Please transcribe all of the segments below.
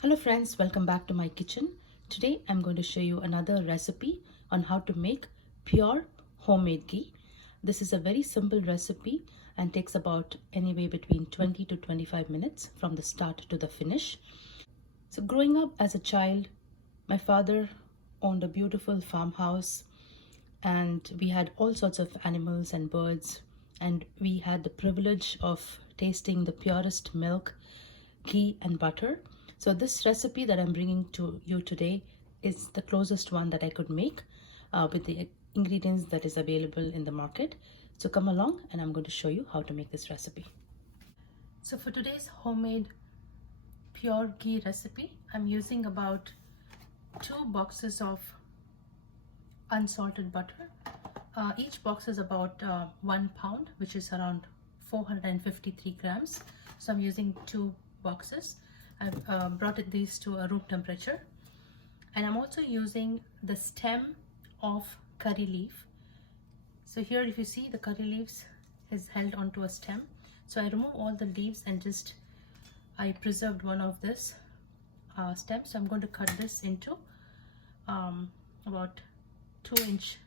Hello friends, welcome back to my kitchen. Today I'm going to show you another recipe on how to make pure homemade ghee. This is a very simple recipe and takes about anywhere between 20 to 25 minutes from the start to the finish. So growing up as a child, my father owned a beautiful farmhouse and we had all sorts of animals and birds, and we had the privilege of tasting the purest milk, ghee and butter. So this recipe that I'm bringing to you today is the closest one that I could make with the ingredients that is available in the market. So come along and I'm going to show you how to make this recipe. So for today's homemade pure ghee recipe, I'm using about 2 boxes of unsalted butter. Each box is about 1 pound, which is around 453 grams. So I'm using 2 boxes. I've brought these to a room temperature. And I'm also using the stem of curry leaf. So here if you see, the curry leaves is held onto a stem. So I remove all the leaves and I preserved one of this stem. So I'm going to cut this into about 2-inch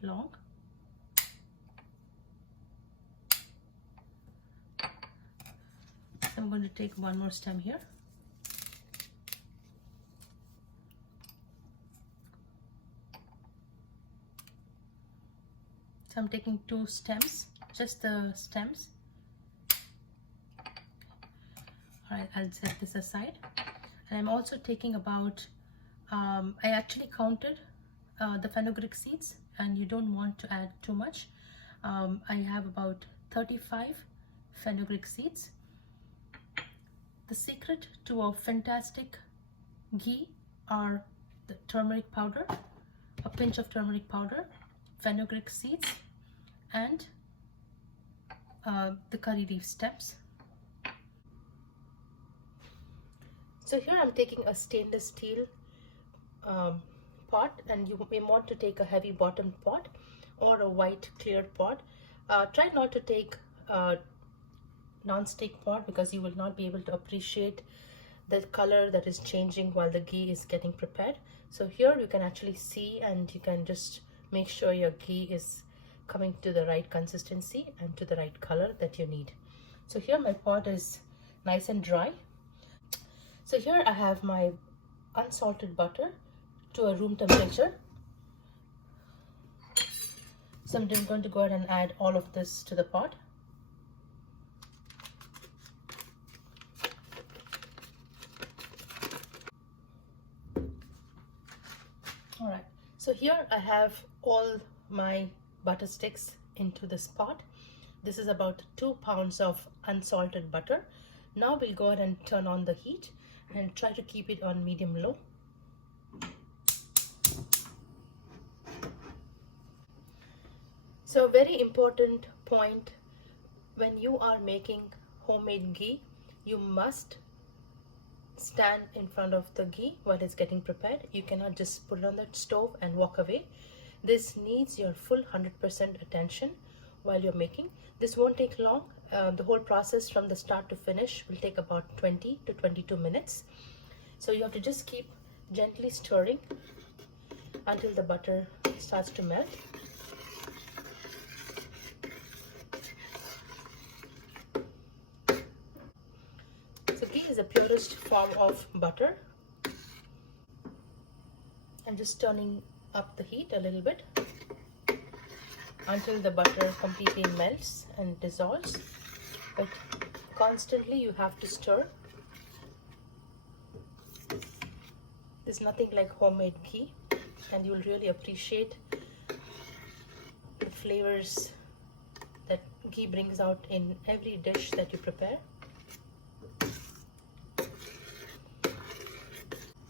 long. I'm going to take one more stem here. So I'm taking 2 stems, just the stems. Alright, I'll set this aside. And I'm also taking about, I actually counted the fenugreek seeds, and you don't want to add too much. I have about 35 fenugreek seeds. The secret to a fantastic ghee are the turmeric powder, a pinch of turmeric powder, fenugreek seeds, and the curry leaf stems. So here I'm taking a stainless steel pot, and you may want to take a heavy bottom pot or a white clear pot. Try not to take non-stick pot, because you will not be able to appreciate the color that is changing while the ghee is getting prepared. So here you can actually see, and you can just make sure your ghee is coming to the right consistency and to the right color that you need. So here my pot is nice and dry. So here I have my unsalted butter to a room temperature. So I'm going to go ahead and add all of this to the pot. Alright, so here I have all my butter sticks into this pot. This is about 2 pounds of unsalted butter. Now we'll go ahead and turn on the heat and try to keep it on medium-low. So a very important point, when you are making homemade ghee, you must stand in front of the ghee while it's getting prepared. You cannot just put it on the stove and walk away. This needs your full 100% attention while you're making. This won't take long. The whole process from the start to finish will take about 20 to 22 minutes. So you have to just keep gently stirring until the butter starts to melt. So ghee is the purest form of butter. I'm just turning up the heat a little bit until the butter completely melts and dissolves. But constantly you have to stir. There's nothing like homemade ghee, and you'll really appreciate the flavors that ghee brings out in every dish that you prepare.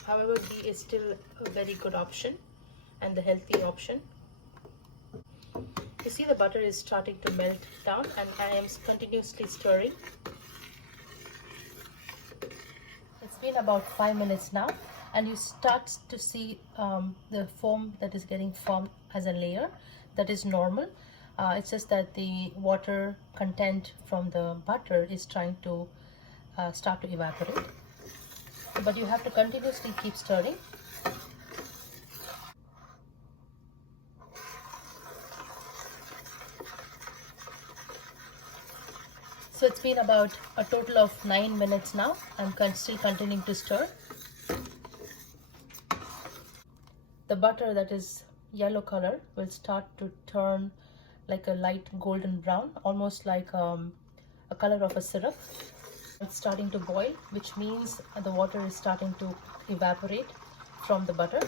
However, ghee is still a very good option and the healthy option. You see the butter is starting to melt down, and I am continuously stirring. It's been about 5 minutes now, and you start to see the foam that is getting formed as a layer. That is normal. It's just that the water content from the butter is trying to start to evaporate. but you have to continuously keep stirring. So it's been about a total of 9 minutes now. I'm still continuing to stir. The butter that is yellow color will start to turn like a light golden brown, almost like a color of a syrup. It's starting to boil, which means the water is starting to evaporate from the butter.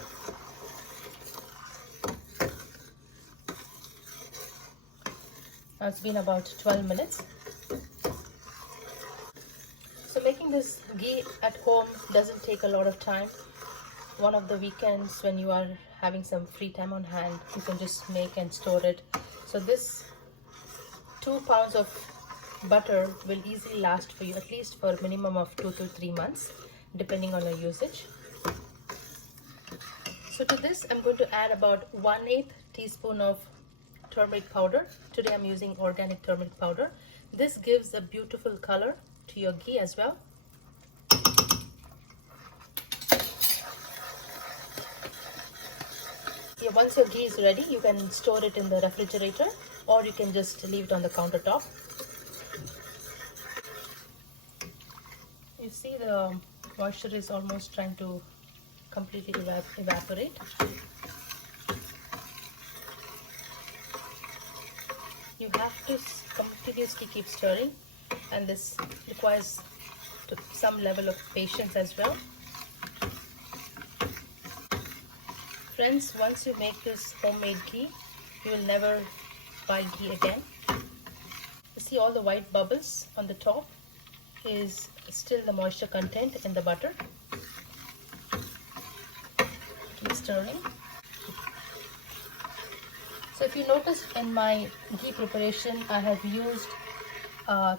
Now it's been about 12 minutes. So making this ghee at home doesn't take a lot of time. One of the weekends when you are having some free time on hand, you can just make and store it. So this 2 pounds of butter will easily last for you at least for a minimum of 2 to 3 months, depending on your usage. So to this, I'm going to add about 1/8 teaspoon of turmeric powder. Today I'm using organic turmeric powder. This gives a beautiful color to your ghee as well. Yeah, once your ghee is ready, you can store it in the refrigerator, or you can just leave it on the countertop. You see the moisture is almost trying to completely evaporate. You have to continuously keep stirring, and this requires some level of patience as well. Friends, once you make this homemade ghee, you will never buy ghee again. You see all the white bubbles on the top is still the moisture content in the butter. Keep stirring. So if you notice in my ghee preparation, I have used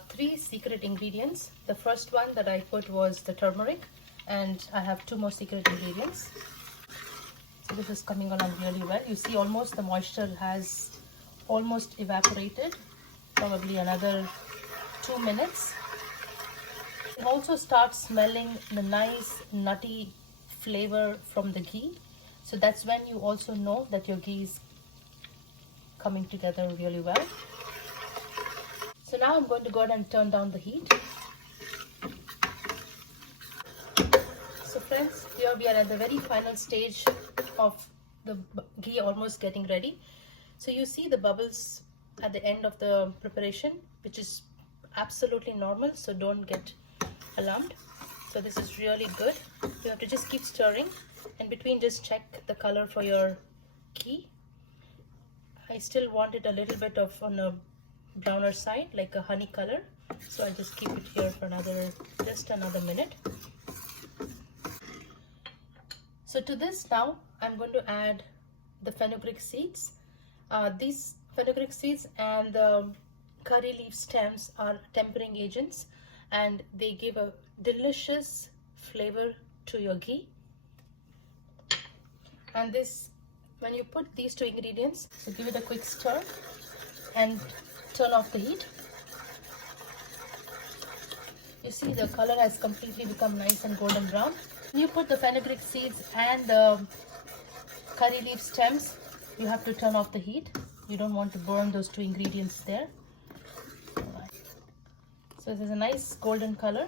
3 secret ingredients. The first one that I put was the turmeric, and I have 2 more secret ingredients. So this is coming along really well. You see almost the moisture has almost evaporated, probably another 2 minutes. You also start smelling the nice nutty flavor from the ghee. So that's when you also know that your ghee is coming together really well. So now I'm going to go ahead and turn down the heat. So friends, here we are at the very final stage of the ghee almost getting ready. So you see the bubbles at the end of the preparation, which is absolutely normal, so don't get alarmed. So this is really good. You have to just keep stirring. In between, just check the color for your ghee. I still want it a little bit of on a browner side, like a honey color. So I just keep it here for just another minute. So to this now, I'm going to add the fenugreek seeds. These fenugreek seeds and the curry leaf stems are tempering agents, and they give a delicious flavor to your ghee. And this, when you put these 2 ingredients, so give it a quick stir and turn off the heat. You see the color has completely become nice and golden brown. When you put the fenugreek seeds and the curry leaf stems, you have to turn off the heat. You don't want to burn those 2 ingredients there. Right. So there's a nice golden color.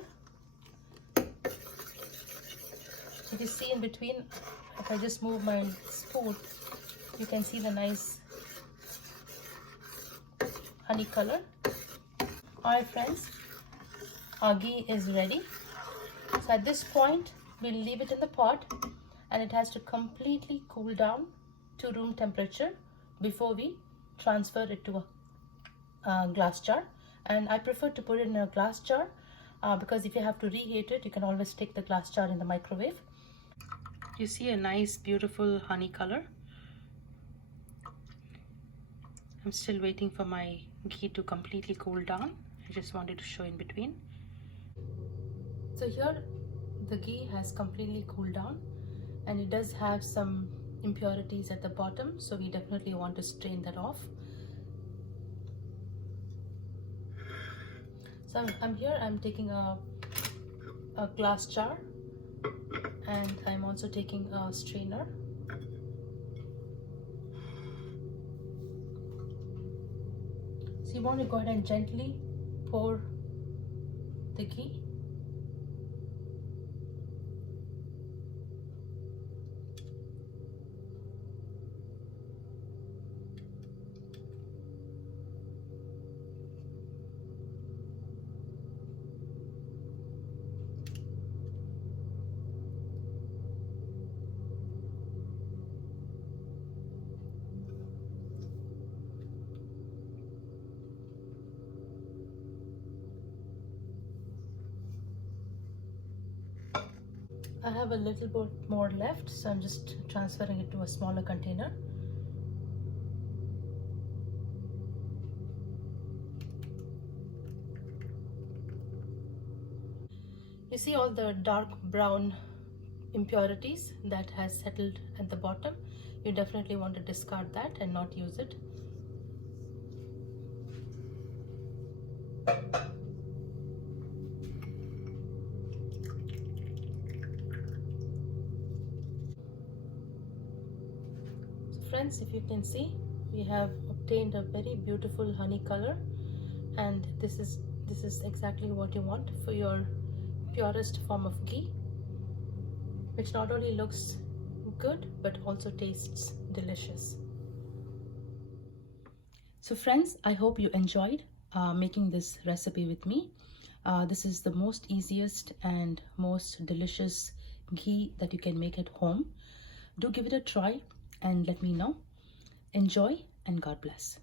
You can see in between, if I just move my spoon, you can see the nice honey color. Alright friends, our ghee is ready. So at this point, we'll leave it in the pot, and it has to completely cool down to room temperature before we transfer it to a glass jar. And I prefer to put it in a glass jar because if you have to reheat it, you can always take the glass jar in the microwave. You see a nice beautiful honey color. I'm still waiting for my ghee to completely cool down. I just wanted to show in between. So here the ghee has completely cooled down, and it does have some impurities at the bottom, so we definitely want to strain that off. So I'm taking a glass jar, And I'm also taking a strainer. So you want to go ahead and gently pour the ghee. I have a little bit more left, so I'm just transferring it to a smaller container. You see all the dark brown impurities that has settled at the bottom? You definitely want to discard that and not use it. So friends, if you can see, we have obtained a very beautiful honey color, and this is exactly what you want for your purest form of ghee, which not only looks good but also tastes delicious. So friends, I hope you enjoyed making this recipe with me. This is the most easiest and most delicious ghee that you can make at home. Do give it a try and let me know. Enjoy and God bless.